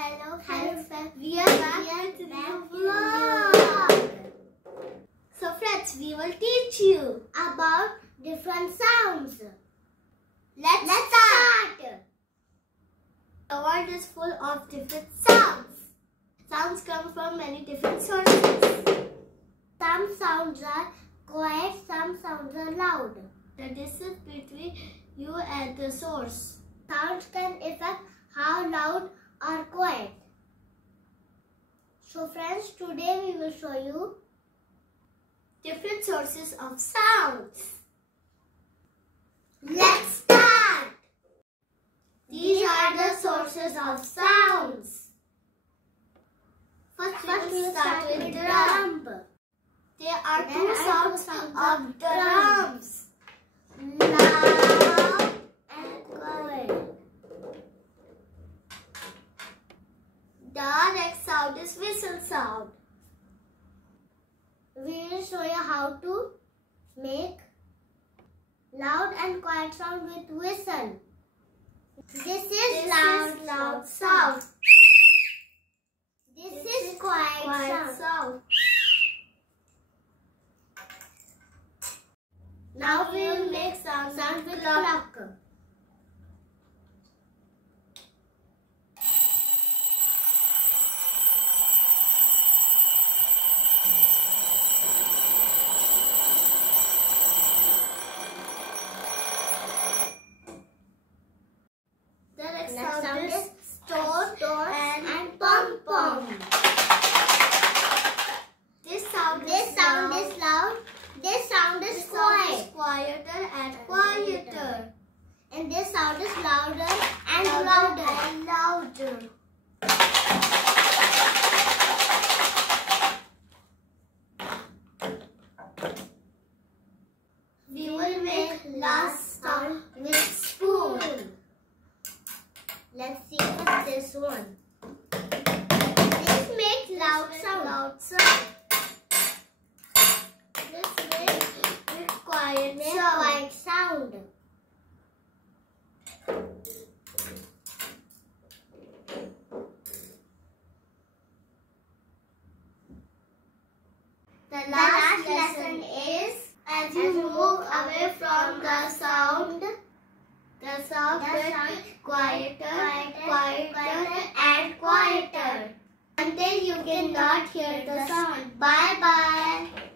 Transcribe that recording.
Hello friends, we are back with new vlog. So friends, we will teach you about different sounds. Let's start. The world is full of different sounds. Sounds come from many different sources. Some sounds are quiet, some sounds are loud. The distance between you and the source. Sounds can affect how loud or quiet. So friends, today we will show you different sources of sounds. Let's start. These are the sources of sounds. First we will start with drum. There are two sounds of drums. Loud and quiet. The next sound is whistle sound. We will show you how to make loud and quiet sound with whistle. This is loud sound. This is quiet sound. Now we will make sound with clock. The next sound is store and pom pom. This sound is loud. This sound is quieter and quieter. And this sound is louder and louder. We will make last sound with spoon. Let's see with this one. This makes loud sound. This makes quiet sound. The last lesson is, as you move away from the sound gets quieter and quieter until you cannot hear the sound. Bye bye.